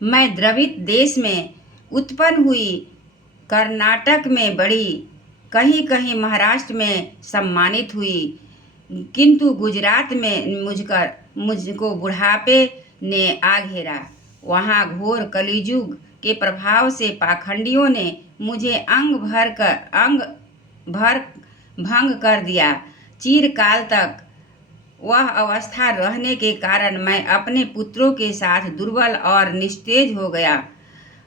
मैं द्रविड़ देश में उत्पन्न हुई, कर्नाटक में बढ़ी, कहीं कहीं महाराष्ट्र में सम्मानित हुई, किंतु गुजरात में मुझको बुढ़ापे ने आ घेरा। वहाँ घोर कलियुग के प्रभाव से पाखंडियों ने मुझे अंग भर भंग कर दिया। चिरकाल तक वह अवस्था रहने के कारण मैं अपने पुत्रों के साथ दुर्बल और निस्तेज हो गया।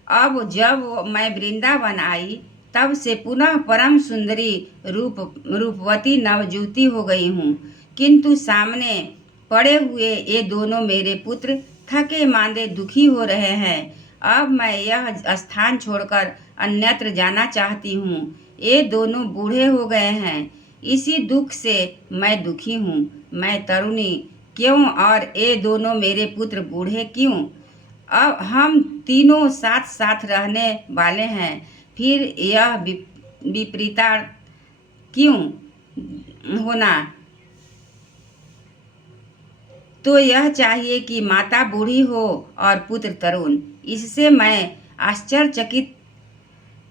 अब जब मैं वृंदावन आई, तब से पुनः परम सुंदरी रूपवती नवजुवती हो गई हूँ, किंतु सामने पड़े हुए ये दोनों मेरे पुत्र थके मांदे दुखी हो रहे हैं। अब मैं यह स्थान छोड़कर अन्यत्र जाना चाहती हूँ। ये दोनों बूढ़े हो गए हैं, इसी दुख से मैं दुखी हूँ। मैं तरुणी क्यों और ये दोनों मेरे पुत्र बूढ़े क्यों? अब हम तीनों साथ साथ रहने वाले हैं, फिर यह विपरीतार्थ क्यों होना? तो यह चाहिए कि माता बूढ़ी हो और पुत्र तरुण। इससे मैं आश्चर्यचकित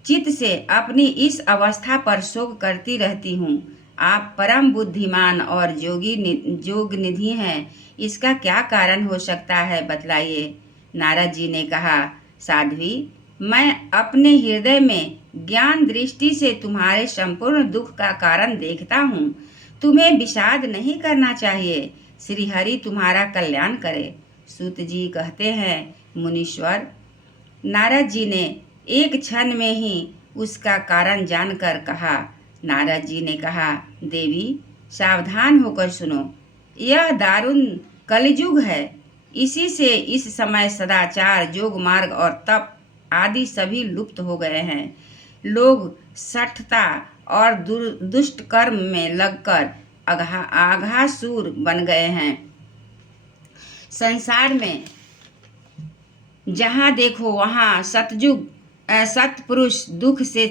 चित्त से अपनी इस अवस्था पर शोक करती रहती हूँ। आप परम बुद्धिमान और जोग निधि हैं, इसका क्या कारण हो सकता है, बतलाइए। नारद जी ने कहा, साध्वी, मैं अपने हृदय में ज्ञान दृष्टि से तुम्हारे संपूर्ण दुख का कारण देखता हूँ। तुम्हें विषाद नहीं करना चाहिए। श्री हरि तुम्हारा कल्याण करे। सूत जी कहते हैं, मुनीश्वर, नारद जी ने एक क्षण में ही उसका कारण जानकर कहा। नारद जी ने कहा, देवी, सावधान होकर सुनो। यह दारुण कलयुग है। इसी से इस समय सदाचार, योग मार्ग और तप आदि सभी लुप्त हो गए हैं। लोग सठता और दुष्ट कर्म में लगकर आघासुर बन गए हैं। संसार में जहाँ देखो वहाँ सत्पुरुष दुख से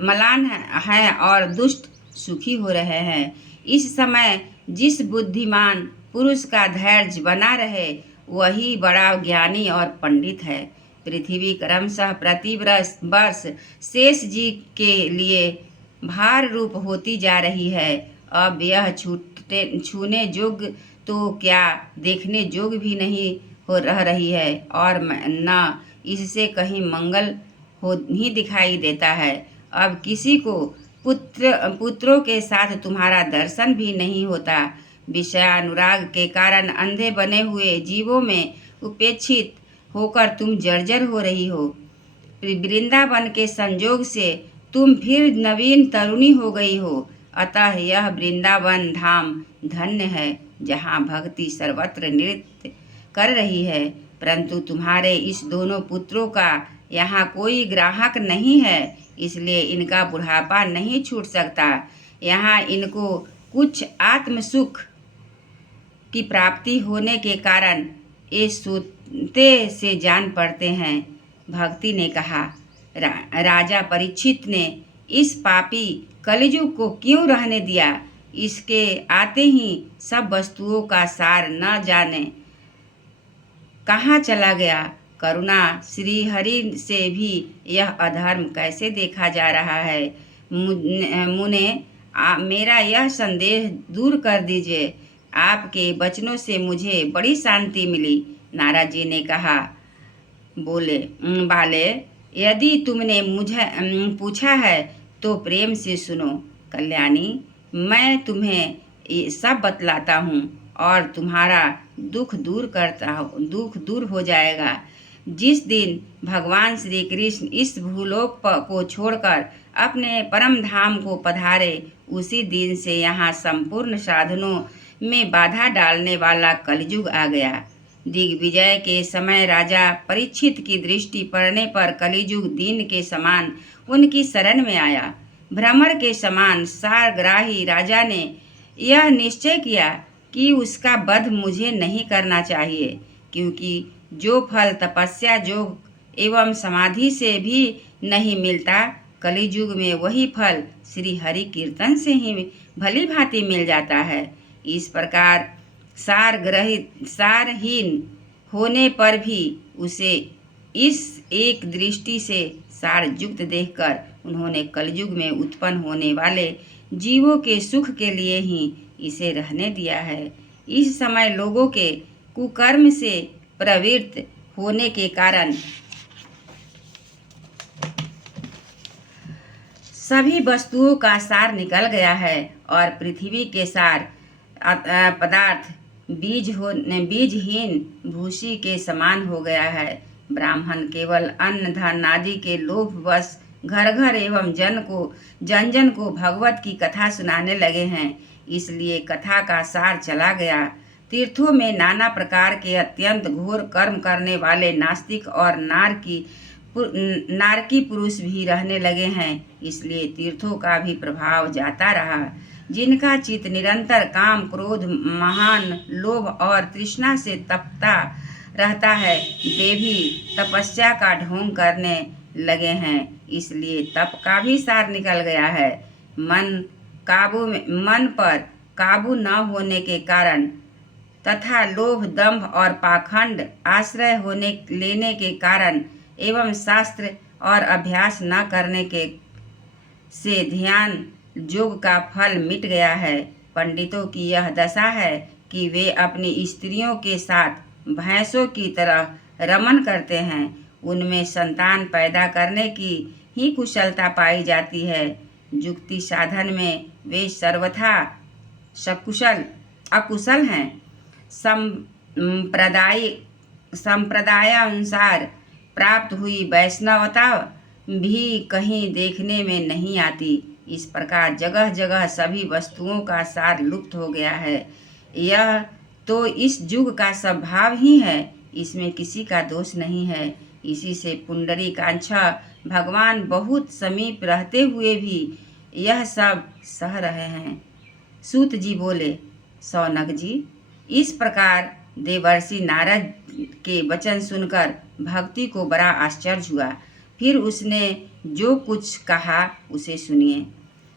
मलान है और दुष्ट सुखी हो रहे हैं। इस समय जिस बुद्धिमान पुरुष का धैर्य बना रहे, वही बड़ा ज्ञानी और पंडित है। पृथ्वी क्रमशः प्रति वर्ष शेष जी के लिए भार रूप होती जा रही है। अब यह छूने योग्य तो क्या देखने योग्य भी नहीं हो रह रही है, और न इससे कहीं मंगल हो ही दिखाई देता है। अब किसी को पुत्रों के साथ तुम्हारा दर्शन भी नहीं होता। विषयानुराग के कारण अंधे बने हुए जीवों में उपेक्षित होकर तुम जर्जर हो रही हो। वृंदावन के संजोग से तुम फिर नवीन तरुणी हो गई हो। अतः यह वृंदावन धाम धन्य है, जहाँ भक्ति सर्वत्र नृत्य कर रही है। परंतु तुम्हारे इस दोनों पुत्रों का यहाँ कोई ग्राहक नहीं है, इसलिए इनका बुढ़ापा नहीं छूट सकता। यहाँ इनको कुछ आत्म सुख की प्राप्ति होने के कारण ये सोते से जान पड़ते हैं। भक्ति ने कहा, राजा परीक्षित ने इस पापी कलियुग को क्यों रहने दिया? इसके आते ही सब वस्तुओं का सार न जाने कहाँ चला गया। करुणा श्री हरि से भी यह अधर्म कैसे देखा जा रहा है? मुने मेरा यह संदेह दूर कर दीजिए। आपके वचनों से मुझे बड़ी शांति मिली। नारद जी ने कहा, बाले, यदि तुमने मुझे पूछा है तो प्रेम से सुनो। कल्याणी, मैं तुम्हें सब बतलाता हूँ और तुम्हारा दुख दूर हो जाएगा। जिस दिन भगवान श्री कृष्ण इस भूलोक को छोड़कर अपने परम धाम को पधारे, उसी दिन से यहाँ संपूर्ण साधनों में बाधा डालने वाला कलयुग आ गया। दिग्विजय के समय राजा परीक्षित की दृष्टि पड़ने पर कलियुग दिन के समान उनकी शरण में आया। भ्रमर के समान सारग्राही राजा ने यह निश्चय किया कि उसका वध मुझे नहीं करना चाहिए, क्योंकि जो फल तपस्या, योग एवं समाधि से भी नहीं मिलता, कलियुग में वही फल श्री हरि कीर्तन से ही भली भांति मिल जाता है। इस प्रकार सारहीन होने पर भी उसे इस एक दृष्टि से सारयुक्त देखकर उन्होंने कलयुग में उत्पन्न होने वाले जीवों के सुख के लिए ही इसे रहने दिया है। इस समय लोगों के कुकर्म से प्रवृत्त होने के कारण सभी वस्तुओं का सार निकल गया है और पृथ्वी के सार पदार्थ बीजहीन भूसी के समान हो गया है। ब्राह्मण केवल अन्न धन आदि के लोभवश घर घर एवं जन जन को भगवत की कथा सुनाने लगे हैं। इसलिए कथा का सार चला गया। तीर्थों में नाना प्रकार के अत्यंत घोर कर्म करने वाले नास्तिक और नारकी पुरुष भी रहने लगे हैं। इसलिए तीर्थों का भी प्रभाव जाता रहा। जिनका चित्त निरंतर काम क्रोध महान लोभ और तृष्णा से तपता रहता है, वे भी तपस्या का ढोंग करने लगे हैं। इसलिए तप का भी सार निकल गया है। मन पर काबू न होने के कारण तथा लोभ दंभ और पाखंड आश्रय लेने के कारण एवं शास्त्र और अभ्यास न करने के से ध्यान योग का फल मिट गया है। पंडितों की यह दशा है कि वे अपनी स्त्रियों के साथ भैंसों की तरह रमन करते हैं। उनमें संतान पैदा करने की ही कुशलता पाई जाती है। युक्ति साधन में वे सर्वथा अकुशल हैं। संप्रदाय अनुसार प्राप्त हुई वैष्णवता भी कहीं देखने में नहीं आती। इस प्रकार जगह जगह सभी वस्तुओं का सार लुप्त हो गया है। यह तो इस युग का स्वभाव ही है, इसमें किसी का दोष नहीं है। इसी से पुंडरीकाक्ष भगवान बहुत समीप रहते हुए भी यह सब सह रहे हैं। सूत जी बोले, शौनक जी, इस प्रकार देवर्षि नारद के वचन सुनकर भक्ति को बड़ा आश्चर्य हुआ। फिर उसने जो कुछ कहा उसे सुनिए।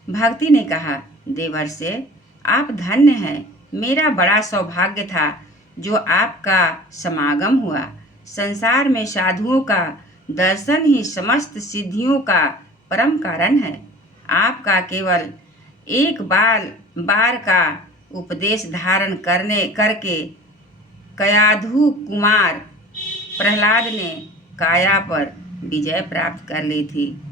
भक्ति ने कहा, देवर्षि, आप धन्य हैं। मेरा बड़ा सौभाग्य था जो आपका समागम हुआ। संसार में साधुओं का दर्शन ही समस्त सिद्धियों का परम कारण है। आपका केवल एक बार का उपदेश धारण करके कयाधु कुमार प्रहलाद ने काया पर विजय प्राप्त कर ली थी।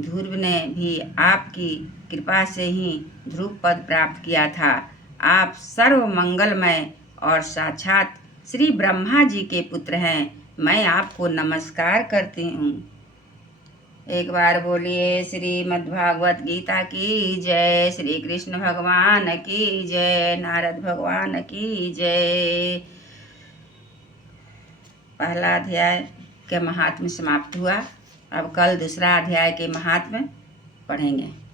ध्रुव ने भी आपकी कृपा से ही ध्रुव पद प्राप्त किया था। आप सर्व मंगलमय और साक्षात श्री ब्रह्मा जी के पुत्र हैं। मैं आपको नमस्कार करती हूँ। एक बार बोलिए श्रीमद्भागवत गीता की जय। श्री कृष्ण भगवान की जय। नारद भगवान की जय। पहला अध्याय के महात्म्य समाप्त हुआ। अब कल दूसरा अध्याय के महात्म्य पढ़ेंगे।